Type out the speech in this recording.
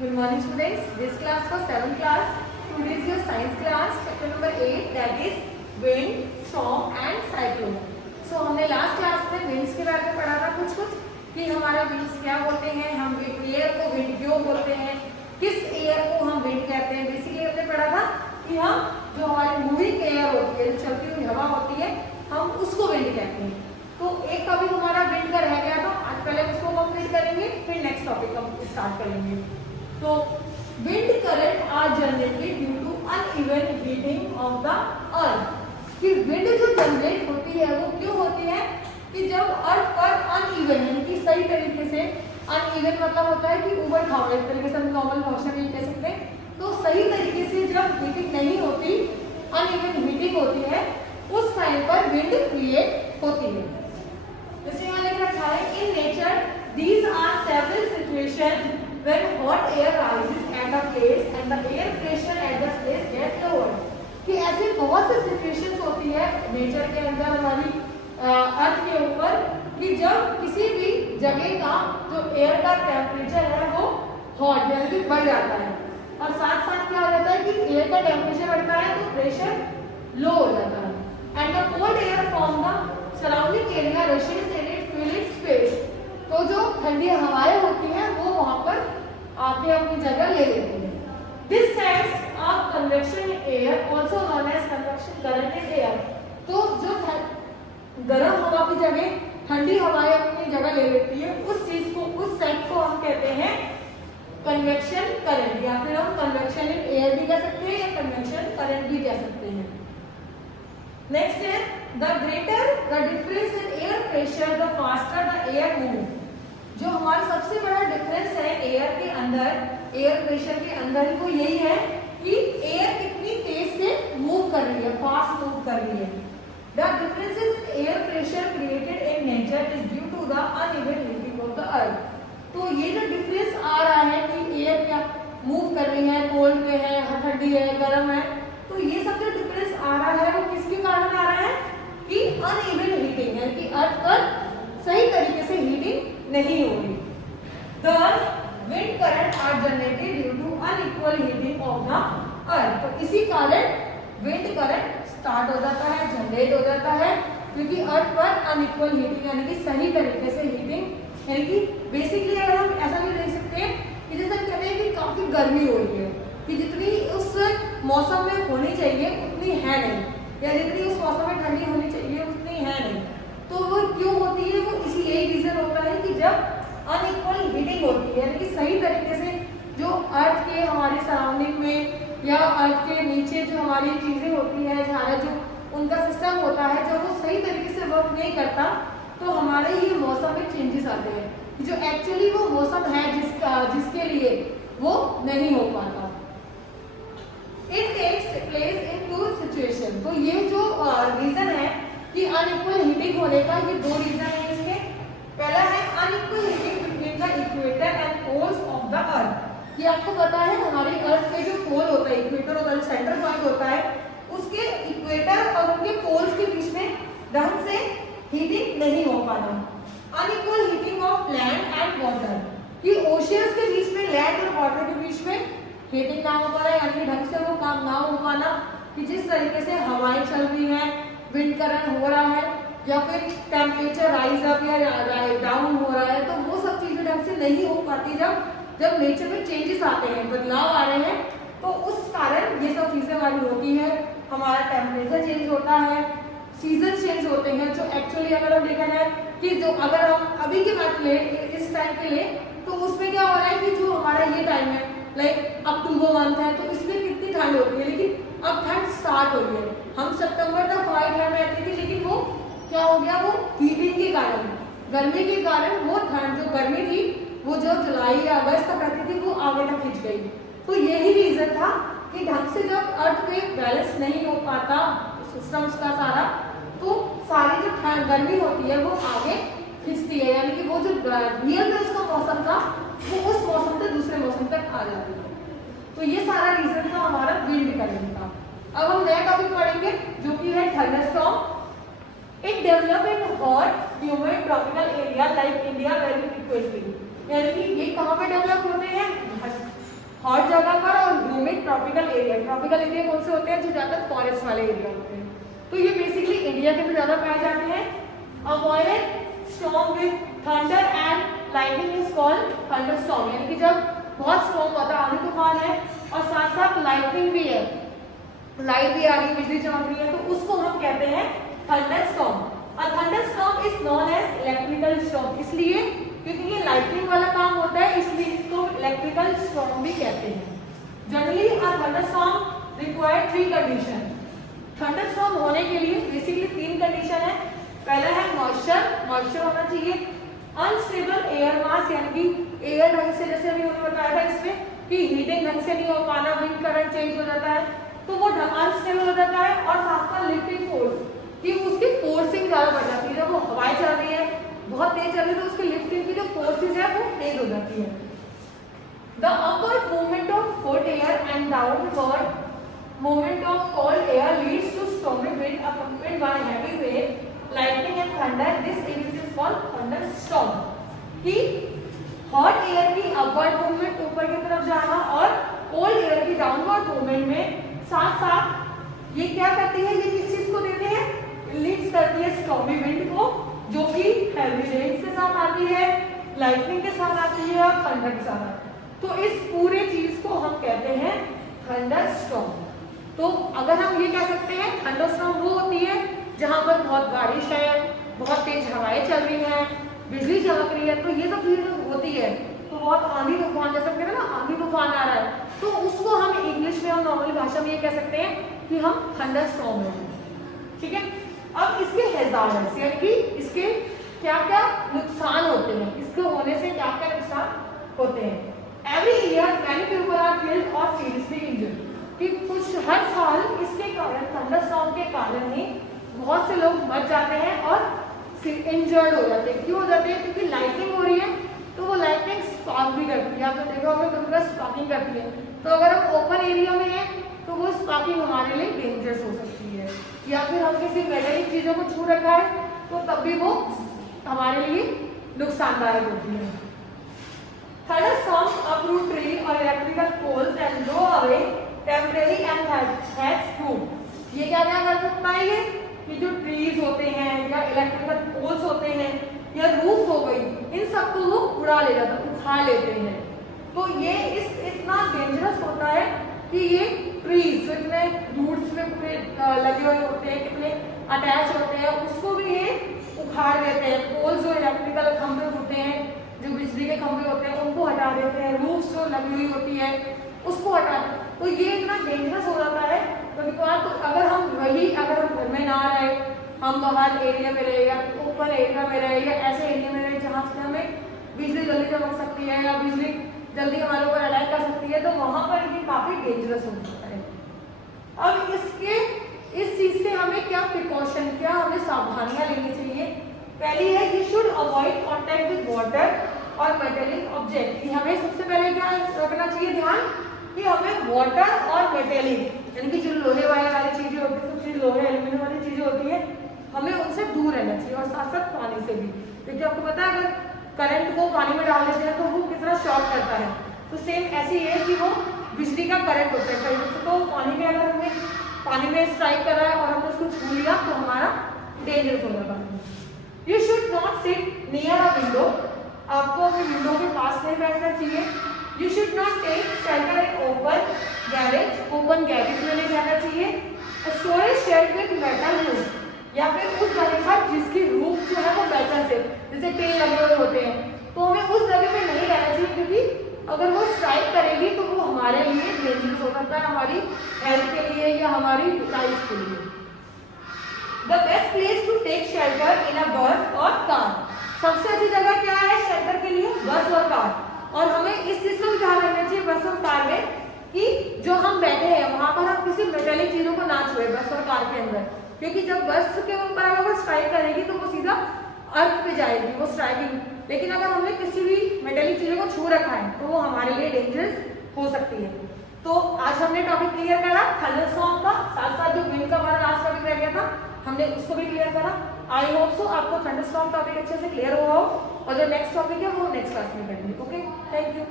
Good morning students. This class was 7th class. Today is your science class, chapter number 8, that is wind, storm and cyclone. So हमने last class में winds के बारे में पढ़ा था कुछ कि हमारा winds क्या होते हैं, हम एयर को wind क्यों बोलते हैं, किस एयर को हम wind कहते हैं. बेसिकली हमने पढ़ा था कि हम जो हमारी मूविंग एयर होती है, जो चलती हुई हवा होती है, हम उसको wind कहते हैं. तो एक टॉपिक हमारा wind का रह गया, तो आज पहले उसको कंप्लीट करेंगे, फिर नेक्स्ट टॉपिक हम स्टार्ट करेंगे. तो wind current are generated due to uneven heating of the earth. कि wind जो जनरेट होती है वो क्यों होती है कि जब अर्थ पर अनइवन यानी कि सही तरीके से, अनइवन मतलब होता है कि ऊबड़ खाबड़, एक तरीके से हम नॉर्मल भाषा में कह सकते हैं, तो सही तरीके से जब हीटिंग नहीं होती, अनइवन हीटिंग होती है, उस टाइम पर विंड क्रिएट होती है. जैसे यहाँ लिख रखा है in nature these are several situations when hot air rises at a place and the air pressure at the place gets lowered. कि ऐसी बहुत सी सिचुएशंस होती है नेचर के अंदर, हमारी अर्थ के ऊपर, कि जब किसी भी जगह का जो एयर का टेम्परेचर है वो हॉट यानी कि बढ़ जाता है, और साथ साथ क्या हो जाता है कि एयर का टेम्परेचर बढ़ता है तो प्रेशर लो हो जाता है. And the cold air from the surrounding area rushes in it fill it space. तो जो ठंडी हवाएं होती हैं वो वहां पर आके अपनी जगह ले लेती हैं. This sense of convection air also known as convection current in air. तो जो गर्म हवा की जगह ठंडी हवाएं अपनी जगह ले लेती है, उस चीज को, उस सेट को हम कहते हैं कन्वेक्शन करंट, या फिर हम कन्वेक्शन इन एयर भी कह सकते हैं या कन्वेक्शन करंट भी कह सकते हैं. नेक्स्ट है the greater the difference in air pressure the faster the air move. जो हमारा सबसे बड़ा डिफरेंस है एयर के अंदर, एयर प्रेशर के अंदर, वो यही है कि एयर कितनी तेज से मूव कर रही है, फास्ट मूव कर रही है. The differences in air pressure created in nature is due to the uneven heating of the earth. तो ये जो डिफरेंस आ रहा है कि एयर क्या मूव कर रही है, कोल्ड में है, ठंडी है, गर्म है, तो ये सब जो डिफरेंस आ रहा है वो किसके कारण आ रहा है कि अनइवन हीटिंग, यानी कि अर्थ पर सही तरीके से हीटिंग नहीं हो रही. The wind current are generated due to unequal heating of the earth. तो इसी कारण wind current स्टार्ट हो जाता है, जनरेट हो जाता है, क्योंकि अर्थ पर अनइक्वल हीटिंग यानी कि सही तरीके से हीटिंग, यानी कि बेसिकली अगर हम ऐसा भी देख सकते हैं कि जैसे हम कहते हैं कि काफी गर्मी हो रही है, कि जितनी उस मौसम में होनी चाहिए उतनी है नहीं, या जितनी उस मौसम में ठंडी होनी चाहिए उतनी है नहीं. तो वो क्यों होती है, वो इसी यही रीजन होता है कि जब अनइक्वल हीटिंग होती है, यानी कि सही तरीके से जो अर्थ के हमारे सराउंडिंग में या अर्थ के नीचे जो हमारी चीजें होती है, हमारा जो उनका सिस्टम होता है, जब वो सही तरीके से वर्क नहीं करता तो हमारे ये मौसम में चेंजेस आते हैं, जो एक्चुअली वो मौसम है जिसके लिए वो नहीं हो पाता. It takes place in two situation. तो ये जो रीजन है कि अनइक्वल हीटिंग होने का, ये दो रीजन है इसके. पहला है unequal heating between the equator and poles of the earth. ये आपको पता है हमारी अर्थ के जो पोल होता है, इक्वेटर होता है, सेंटर पॉइंट होता है, उसके इक्वेटर और उनके पोल्स के बीच में ढंग से हीटिंग नहीं हो पाना. Unequal heating of land and water, कि ओशियंस के बीच में, लैंड और वाटर के बीच में हीटिंग ना हो पाना, यानी ढंग से वो काम ना हो पाना, कि जिस तरीके से हवाएं चल रही है, विंड करंट हो रहा है, या फिर टेम्परेचर राइज अप या डाउन हो रहा है, तो वो सब चीजें ढंग से नहीं हो पाती. जब नेचर में चेंजेस आते हैं, बदलाव आ रहे हैं, तो उस कारण ये सब चीजें हमारी होती है. हमारा टेम्परेचर चेंज होता है, सीजन चेंज होते हैं, जो एक्चुअली अगर हम देखा जाए कि जो अगर हम अभी की बात ले, इस टाइम के लिए, तो उसमें क्या हो रहा है कि जो हमारा ये टाइम है, लाइक अक्टूबर मंथ है, तो इसमें कितनी ठंड होती है, लेकिन अब ठंड स्टार्ट हो गई है. हम सितंबर तक व्हाइट ठंड रहती थी, लेकिन वो क्या हो गया, वो हीटिंग के कारण, गर्मी के कारण वो ठंड जो गर्मी थी वो जो जुलाई या अगस्त तक रहती थी वो आगे तक खिंच गई. तो यही रीजन था कि ढंग से जब अर्थ में बैलेंस नहीं हो पाता सिस्टम्स का सारा, तो सारी जो गर्मी होती है वो आगे खिंचती है, यानी कि वो जो रियल में उसका मौसम था वो उस मौसम से दूसरे मौसम तक आ जाती है. तो ये सारा रीजन था हमारा विंड करंट का. अब हम नया टॉपिक पढ़ेंगे जो कि है thunderstorm. It develop in hot humid tropical area like India very frequently. यानी कि ये कहाँ पे डेवलप होते हैं, ट्रॉपिकल एरिया। ट्रॉपिकल एरिया कौन से होते हैं? जो ज्यादा फॉरेस्ट वाले एरिया होते हैं। तो ये बेसिकली इंडिया के अंदर ज्यादा पाए जाते हैं। अ violent storm with thunder and lightning is called thunderstorm, यानी कि जब बहुत स्ट्रॉन्ग होता है, आंधी तूफान है और साथ साथ लाइटनिंग भी है, लाइट भी आ रही है, बिजली चमक रही है, तो उसको हम कहते हैं thunderstorm. A thunderstorm is known as electrical storm, इसलिए क्योंकि ये लाइटनिंग वाला काम होता है इसलिए इसको इलेक्ट्रिकल स्टॉर्म भी कहते हैं। जनरली अ थंडरस्टॉर्म रिक्वायर 3 कंडीशन। थंडरस्टॉर्म होने के लिए बेसिकली 3 कंडीशन है। पहला है मॉइस्चर होना चाहिए, अनस्टेबल एयर मास, यानी कि एयर ढंग से, जैसे अभी उन्होंने बताया था इसमें कि हीटिंग ढंग से नहीं हो पाना, विंड करंट चेंज हो जाता है तो वो अनस्टेबल हो जाता है, और साथ साथ लिफ्टिंग फोर्स कि उसकी फोर्सिंग ज्यादा बढ़ जाती है। जब वो हवाएं चल रही है, बहुत तेज चल रही है, तो उसकी लिफ्टिंग की जो फोर्सेज है वो तेज हो जाती है। The upward movement of hot air and downward movement of cold air leads to stormy wind accompanied by heavy rain, lightning and thunder. This event is called thunderstorm. कि hot air की upward movement ऊपर की तरफ जाना और cold air की downward movement में साथ साथ ये क्या करती है, ये किस चीज को देते हैं? लीड्स करती है stormy wind को, जो कि heavy rains के साथ आती है, lightning के साथ आती है और thunder के साथ आती है। तो इस पूरे चीज को हम कहते हैं थंडरस्टॉर्म। तो अगर हम ये कह सकते हैं थंडरस्टॉर्म वो होती है जहां पर बहुत बारिश है, बहुत तेज हवाएं चल रही हैं, बिजली चमक रही है, तो ये सब चीजें होती है। तो बहुत आंधी तूफान, जैसे कहते हैं ना आंधी तूफान आ रहा है, तो उसको हम इंग्लिश में, हम नॉर्मल भाषा में ये कह सकते हैं कि हम थंडरस्टॉर्म है। ठीक है, अब इसके हैजार्ड्स यानी कि इसके क्या क्या नुकसान होते हैं, इसके होने से क्या क्या नुकसान होते हैं। Every year many people are killed और सीरियसली इंजर्ड, कि कुछ हर साल इसके कारण, थंडरस्टॉर्म के कारण ही बहुत से लोग मर जाते हैं और इंजर्ड हो जाते हैं। क्यों हो जाते हैं? क्योंकि लाइटनिंग हो रही है, तो वो लाइटनिंग स्पार्क भी करती है। आपने देखा होगा कभी स्पार्किंग करती है, तो अगर हम ओपन एरिया में हैं तो वो स्पार्किंग हमारे लिए डेंजरस हो सकती है। या फिर हम किसी मेटालिक चीजों को छू रखा है तो तब भी वो हमारे लिए नुकसानदायक होती है। Thunderstorms uproot tree or electrical poles and blow away temporary and thatched roof. ये क्या क्या कर सकता है? ये कि जो ट्रीज होते हैं या इलेक्ट्रिकल पोल्स होते हैं या रूफ हो गई, इन सबको वो उड़ा ले जाता है, उखाड़ लेते हैं। तो ये इतना डेंजरस होता है कि ये ट्रीज जो इतने रूट्स में पूरे लगे हुए होते हैं, कितने अटैच होते हैं, उसको भी ये उखाड़ देते हैं। पोल्स जो इलेक्ट्रिकल खंभे होते हैं, जो बिजली के खंभे होते हैं, उनको हटा देते हैं। रूफ्स जो लगी हुई होती है उसको हटा देते हैं। तो ये इतना डेंजरस हो जाता है कभी कभार। तो अगर हम घर में ना रहे, हम बाहर एरिया में रहे या ओपन एरिया में रहे या ऐसे एरिया में रहे जहाँ से हमें बिजली जल्दी चमक सकती है या बिजली जल्दी हमारे ऊपर अटैक कर सकती है, तो वहां पर ये काफी डेंजरस हो जाता है। अब इस चीज से हमें क्या प्रिकॉशन, क्या हमें सावधानियां लेनी चाहिए? पहली है you should avoid contact with water और मेटेलिक ऑब्जेक्ट। हमें सबसे पहले क्या रखना चाहिए ध्यान कि हमें वाटर और मेटेलिक यानी कि जो लोहे वाली चीजें होती है, सब चीज लोहे एल्यूमिनियम वाली चीजें होती है, हमें उनसे दूर रहना चाहिए। और साथ साथ पानी से भी, क्योंकि आपको पता है अगर करंट को पानी में डाल देते हैं तो वो कितना शॉक करता है, तो सेम ऐसे ही है कि वो बिजली का करंट होता है। तो पानी में अगर हमें पानी में स्ट्राइक कर रहा है और हमने उसको छू लिया तो हमारा डेंजरस हो जाता है। You should not sit near a window, आपको अपनी विंडो के पास नहीं बैठना चाहिए। You should not take shelter in open garage में नहीं जाना चाहिए। Storage shed with metal roof, या फिर उस जगह पर जिसकी रूफ जो है वो मेटल से, जैसे टेल लगे हुए होते हैं, तो हमें उस जगह में नहीं रहना चाहिए, क्योंकि अगर वो स्ट्राइक करेगी तो वो हमारे लिए डेंजरस हो सकता है, हमारी हेल्थ के लिए या हमारी लाइफ के लिए। The best place to take shelter in a bus or car, सबसे अच्छी जगह क्या है शेल्टर के लिए? बस और कार। और हमें इस चीज को भी ध्यान रखना चाहिए बस और कार में कि जो हम बैठे हैं वहां पर हम किसी मेटेलिक चीजों को ना छुए बस और कार के अंदर, क्योंकि जब बस के ऊपर अगर वो स्ट्राइक करेगी तो वो सीधा अर्थ पे जाएगी वो स्ट्राइकिंग। लेकिन अगर हमने किसी भी मेटेलिक चीजों को छू रखा है तो वो हमारे लिए डेंजरस हो सकती है। तो आज हमने टॉपिक क्लियर करा थंडरस्टॉर्म का, साथ साथ जो विंड का हमारा लास्ट टॉपिक रह गया था हमने उसको भी क्लियर करा। आई होप सो आपको थंडरस्टॉर्म टॉपिक अच्छे से क्लियर हुआ हो, और जो नेक्स्ट टॉपिक है वो नेक्स्ट क्लास में करेंगे। Okay, thank you.